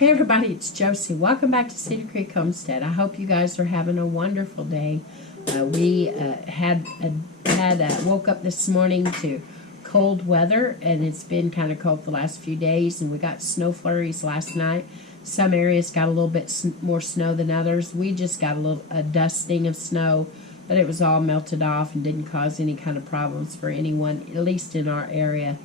Hey everybody, it's Josie. Welcome back to Cedar Creek Homestead. I hope you guys are having a wonderful day. We woke up this morning to cold weather, and it's been kind of cold the last few days, and we got snow flurries last night. Some areas got a little bit more snow than others. We just got a dusting of snow, but it was all melted off and didn't cause any kind of problems for anyone, at least in our area.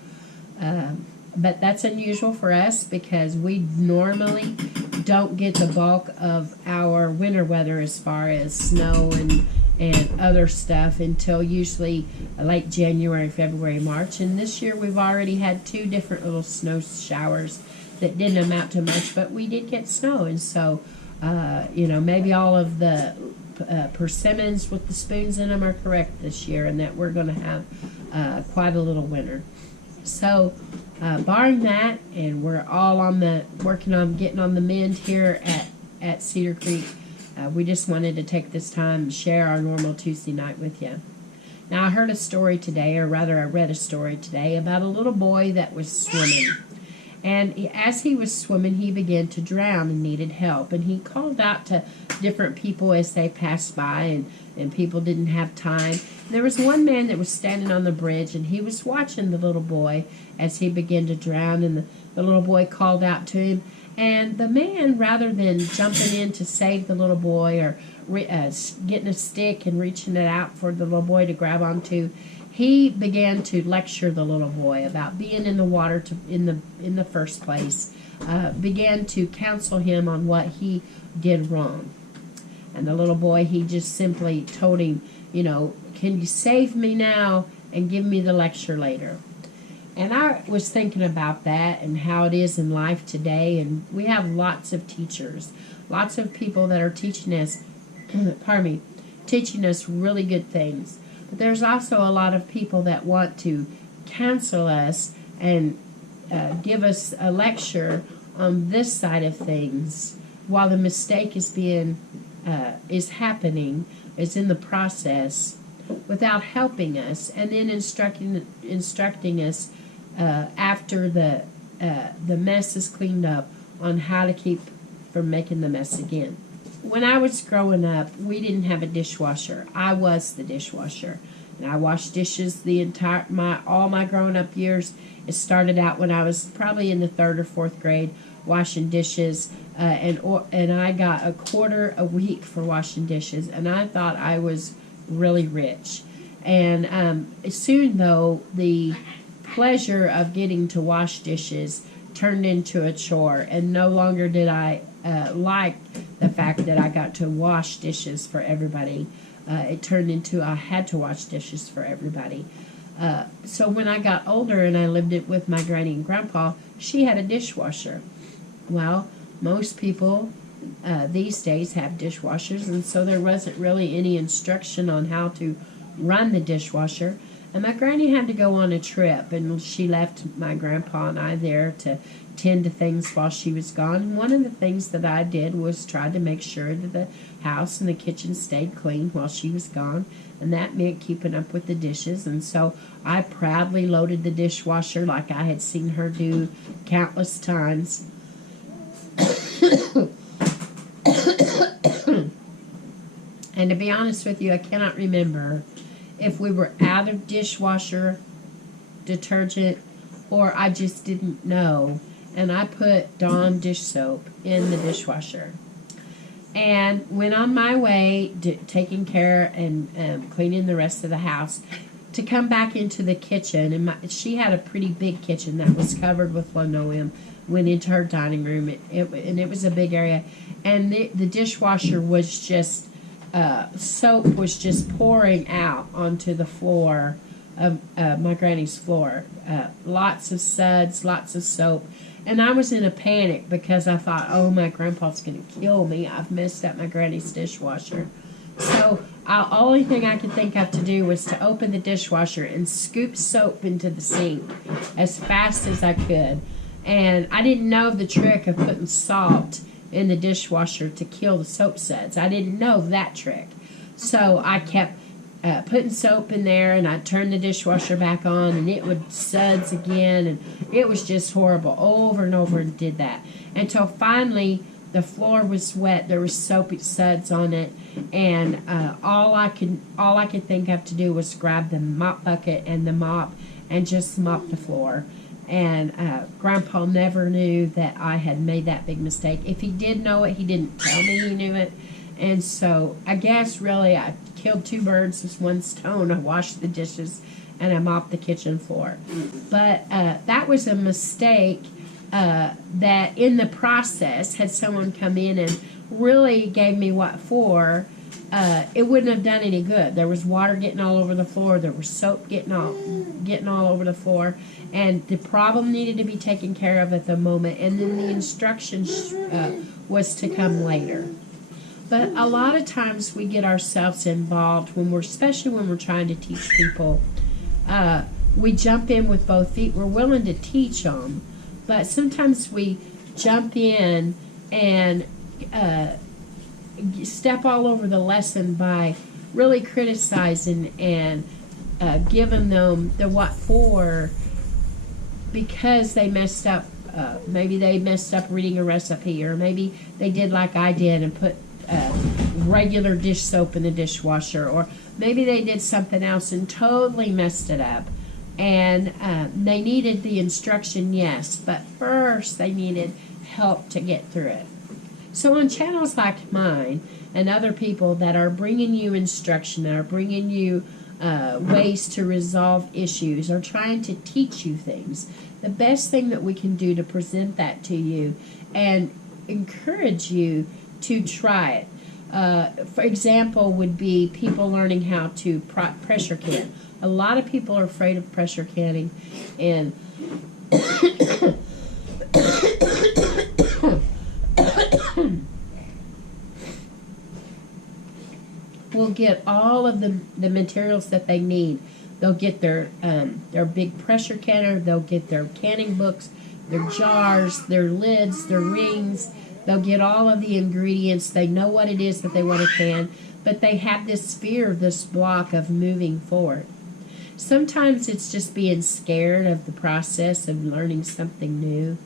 But that's unusual for us because we normally don't get the bulk of our winter weather as far as snow and other stuff until usually late January, February, March. And this year we've already had 2 different little snow showers that didn't amount to much, but we did get snow. And so, maybe all of the persimmons with the spoons in them are correct this year, and that we're going to have quite a little winter. So, barring that, and we're all working on getting on the mend here at Cedar Creek. We just wanted to take this time and share our normal Tuesday night with you. Now, I heard a story today, or rather I read a story today, about a little boy that was swimming. And as he was swimming, he began to drown and needed help. And he called out to different people as they passed by, and people didn't have time. There was one man that was standing on the bridge, and he was watching the little boy as he began to drown, and the little boy called out to him. And the man, rather than jumping in to save the little boy or getting a stick and reaching it out for the little boy to grab onto, he began to lecture the little boy about being in the water in the first place, began to counsel him on what he did wrong. And the little boy, he just simply told him, can you save me now and give me the lecture later? And I was thinking about that and how it is in life today. And we have lots of teachers, lots of people that are teaching us, teaching us really good things. But there's also a lot of people that want to counsel us and give us a lecture on this side of things while the mistake is happening, is in the process, without helping us and then instructing us after the mess is cleaned up on how to keep from making the mess again. When I was growing up, we didn't have a dishwasher. I was the dishwasher, and I washed dishes all my growing up years. It started out when I was probably in the 3rd or 4th grade, washing dishes, and I got $1 a week for washing dishes, and I thought I was really rich. And soon, though, the pleasure of getting to wash dishes turned into a chore, and no longer did I like the fact that I got to wash dishes for everybody. It turned into I had to wash dishes for everybody. So when I got older and I lived with my granny and grandpa, she had a dishwasher. Well, most people these days have dishwashers, and so there wasn't really any instruction on how to run the dishwasher. And my granny had to go on a trip, and she left my grandpa and I there to tend to things while she was gone. And one of the things that I did was try to make sure that the house and the kitchen stayed clean while she was gone, and that meant keeping up with the dishes. And so I proudly loaded the dishwasher like I had seen her do countless times. And to be honest with you, I cannot remember if we were out of dishwasher detergent or I just didn't know, and I put Dawn dish soap in the dishwasher and went on my way taking care and cleaning the rest of the house to come back into the kitchen. And she had a pretty big kitchen that was covered with linoleum. Went into her dining room, and it was a big area, and the dishwasher was just soap was just pouring out onto the floor of my granny's floor. Lots of suds, lots of soap. And I was in a panic because I thought, oh, my grandpa's going to kill me. I've messed up my granny's dishwasher. So the only thing I could think of to do was to open the dishwasher and scoop soap into the sink as fast as I could. And I didn't know the trick of putting salt in the dishwasher to kill the soap suds. I didn't know that trick. So I kept putting soap in there, and I'd turn the dishwasher back on, and it would suds again, and it was just horrible. Over and over and did that. Until finally the floor was wet, there was soapy suds on it, and all I could think of to do was grab the mop bucket and the mop and just mop the floor. And Grandpa never knew that I had made that big mistake. If he did know it, he didn't tell me he knew it. And so I guess really I killed two birds with one stone. I washed the dishes and I mopped the kitchen floor. But that was a mistake that in the process, had someone come in and really gave me what for, it wouldn't have done any good. There was water getting all over the floor. There was soap getting all over the floor. And the problem needed to be taken care of at the moment. And then the instructions was to come later. But a lot of times we get ourselves involved especially when we're trying to teach people. We jump in with both feet. We're willing to teach them. But sometimes we jump in and step all over the lesson by really criticizing and giving them the what for, because they messed up. Maybe they messed up reading a recipe, or maybe they did like I did and put regular dish soap in the dishwasher, or maybe they did something else and totally messed it up. And they needed the instruction, yes, but first they needed help to get through it. So on channels like mine and other people that are bringing you instruction, that are bringing you ways to resolve issues, or trying to teach you things, the best thing that we can do to present that to you and encourage you to try it. For example, would be people learning how to pressure can. A lot of people are afraid of pressure canning, and will get all of the materials that they need. They'll get their big pressure canner, they'll get their canning books, their jars, their lids, their rings. They'll get all of the ingredients. They know what it is that they want to can, but they have this fear, this block of moving forward. Sometimes it's just being scared of the process of learning something new.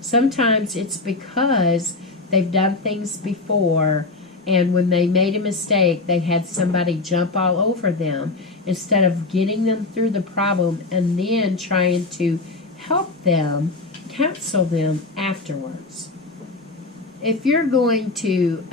Sometimes it's because they've done things before, and when they made a mistake, they had somebody jump all over them instead of getting them through the problem and then trying to help them, counsel them afterwards. If you're going to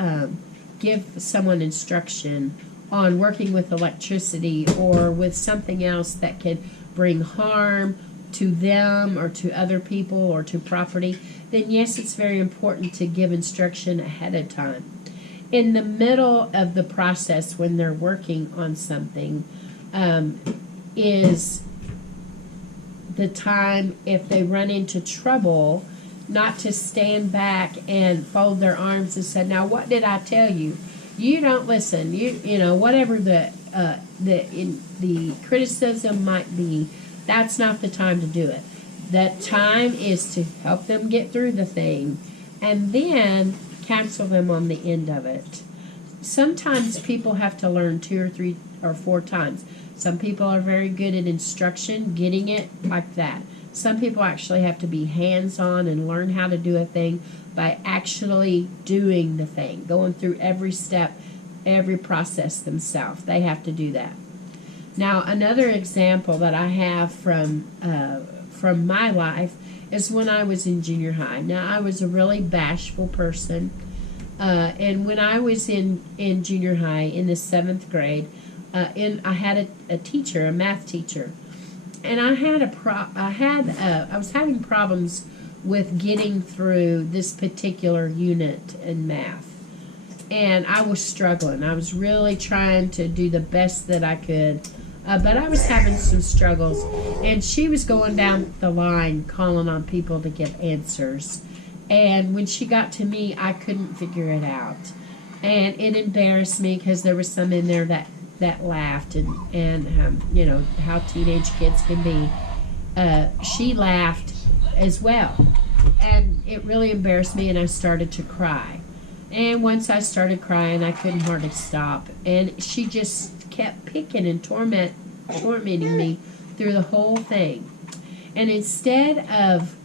give someone instruction on working with electricity or with something else that could bring harm to them or to other people or to property, then yes, it's very important to give instruction ahead of time. In the middle of the process when they're working on something is the time, if they run into trouble, not to stand back and fold their arms and say, now what did I tell you? You don't listen. You know, whatever the criticism might be, that's not the time to do it. That time is to help them get through the thing and then counsel them on the end of it. Sometimes people have to learn 2 or 3 or 4 times. Some people are very good at instruction, getting it like that. Some people actually have to be hands-on and learn how to do a thing by actually doing the thing, going through every step, every process themselves. They have to do that. Now, another example that I have from my life is when I was in junior high. Now, I was a really bashful person, and when I was in junior high in the 7th grade, I had a teacher, a math teacher. And I was having problems with getting through this particular unit in math. And I was struggling. I was really trying to do the best that I could. But I was having some struggles. And she was going down the line calling on people to get answers. And when she got to me, I couldn't figure it out. And it embarrassed me because there was some in there that laughed, and you know how teenage kids can be. She laughed as well, and it really embarrassed me, and I started to cry. And once I started crying, I couldn't hardly stop, and she just kept picking and tormenting me through the whole thing. And instead of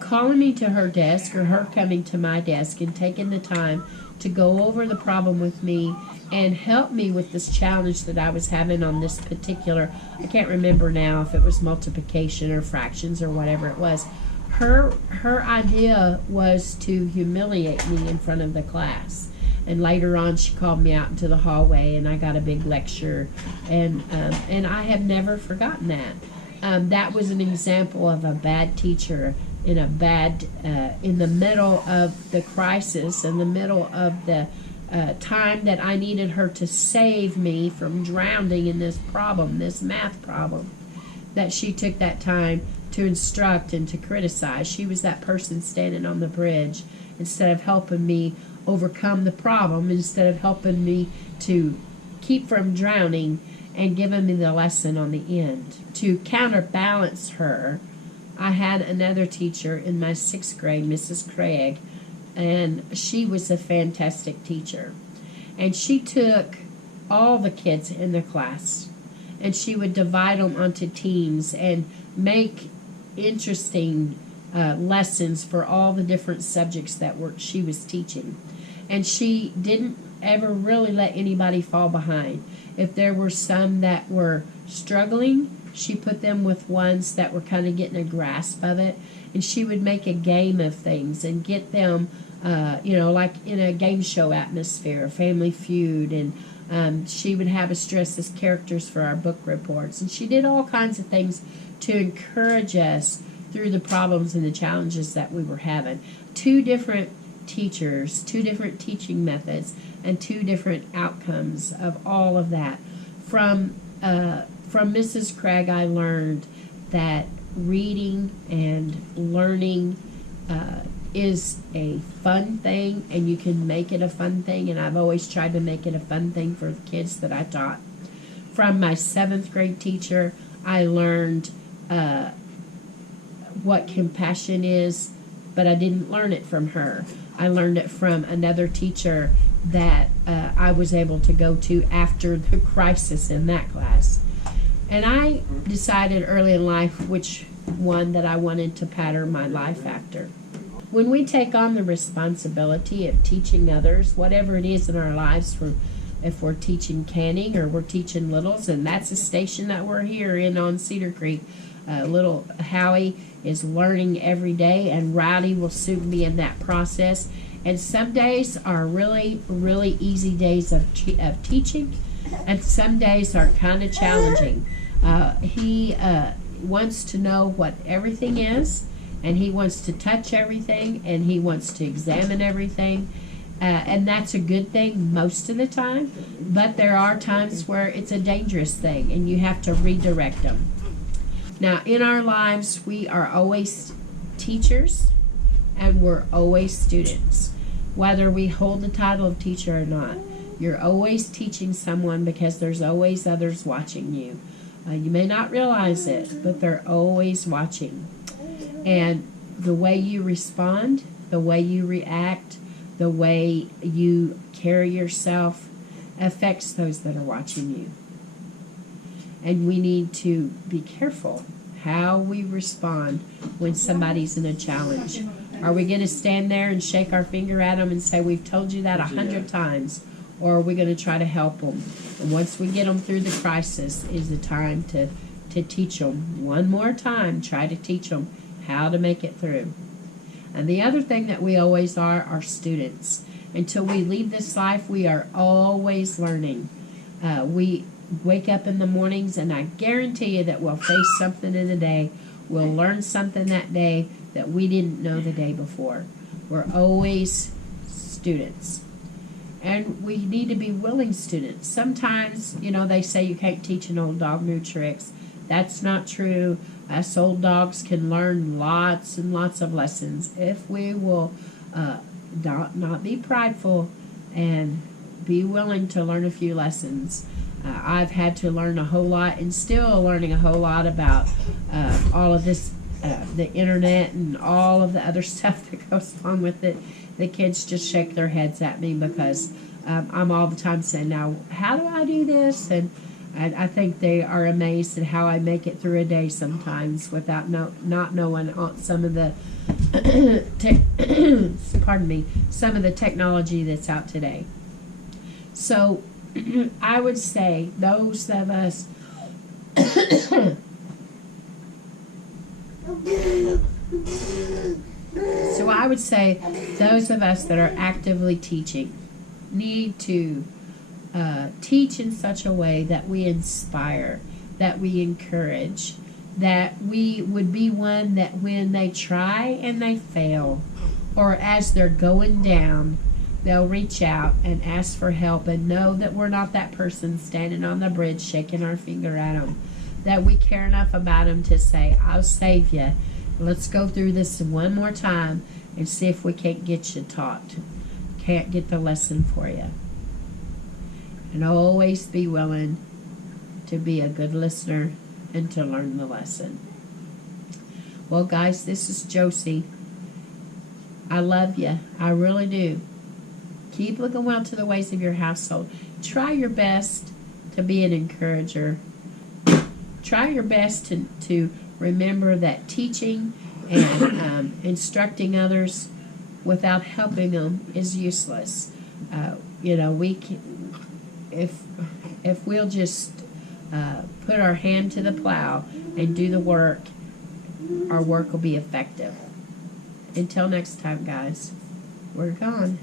calling me to her desk or her coming to my desk and taking the time to go over the problem with me and help me with this challenge that I was having on this particular, I can't remember now if it was multiplication or fractions or whatever it was. Her idea was to humiliate me in front of the class. And later on, she called me out into the hallway, and I got a big lecture, and I have never forgotten that. That was an example of a bad teacher in the middle of the crisis, in the middle of the time that I needed her to save me from drowning in this problem, this math problem, that she took that time to instruct and to criticize. She was that person standing on the bridge instead of helping me overcome the problem, instead of helping me to keep from drowning and giving me the lesson on the end. To counterbalance her, I had another teacher in my 6th grade, Mrs. Craig, and she was a fantastic teacher. And she took all the kids in the class, and she would divide them onto teams and make interesting lessons for all the different subjects that she was teaching. And she didn't ever really let anybody fall behind. If there were some that were struggling, she put them with ones that were kind of getting a grasp of it, and she would make a game of things and get them, like in a game show atmosphere, Family Feud, and she would have us dress as characters for our book reports, and she did all kinds of things to encourage us through the problems and the challenges that we were having. 2 different teachers, 2 different teaching methods, and 2 different outcomes of all of that. From Mrs. Craig, I learned that reading and learning is a fun thing, and you can make it a fun thing, and I've always tried to make it a fun thing for the kids that I taught. From my 7th grade teacher, I learned what compassion is, but I didn't learn it from her. I learned it from another teacher that I was able to go to after the crisis in that class. And I decided early in life which one that I wanted to pattern my life after. When we take on the responsibility of teaching others, whatever it is in our lives, if we're teaching canning or we're teaching littles, and that's a station that we're here in on Cedar Creek. Little Howie is learning every day, and Rowdy will soon be in that process. And some days are really, really easy days of teaching, and some days are kind of challenging. He wants to know what everything is, and he wants to touch everything, and he wants to examine everything. And that's a good thing most of the time, but there are times where it's a dangerous thing, and you have to redirect them. Now, in our lives, we are always teachers, and we're always students, whether we hold the title of teacher or not. You're always teaching someone because there's always others watching you. You may not realize it, but they're always watching. And the way you respond, the way you react, the way you carry yourself affects those that are watching you. And we need to be careful how we respond when somebody's in a challenge. Are we going to stand there and shake our finger at them and say, we've told you that 100 times? Or are we going to try to help them? And once we get them through the crisis is the time to teach them. One more time, try to teach them how to make it through. And the other thing that we always are students. Until we leave this life, we are always learning. We wake up in the mornings, and I guarantee you that we'll face something in the day. We'll learn something that day that we didn't know the day before. We're always students. And we need to be willing students. Sometimes, they say you can't teach an old dog new tricks. That's not true. Us old dogs can learn lots and lots of lessons if we will not be prideful and be willing to learn a few lessons. I've had to learn a whole lot, and still learning a whole lot about all of this, the internet and all of the other stuff that goes along with it. The kids just shake their heads at me because I'm all the time saying, now, how do I do this? And I think they are amazed at how I make it through a day sometimes without not knowing some of the pardon me, some of the technology that's out today. So I would say those of us those of us that are actively teaching need to teach in such a way that we inspire, that we encourage, that we would be one that when they try and they fail, or as they're going down, they'll reach out and ask for help and know that we're not that person standing on the bridge shaking our finger at them, that we care enough about them to say, I'll save you. Let's go through this one more time and see if we can't get you taught, can't get the lesson for you. And always be willing to be a good listener and to learn the lesson. Well, guys, this is Josie. I love you. I really do. Keep looking well to the ways of your household. Try your best to be an encourager. Try your best to remember that teaching and instructing others without helping them is useless. We can, if we'll just put our hand to the plow and do the work, our work will be effective. Until next time, guys, we're gone.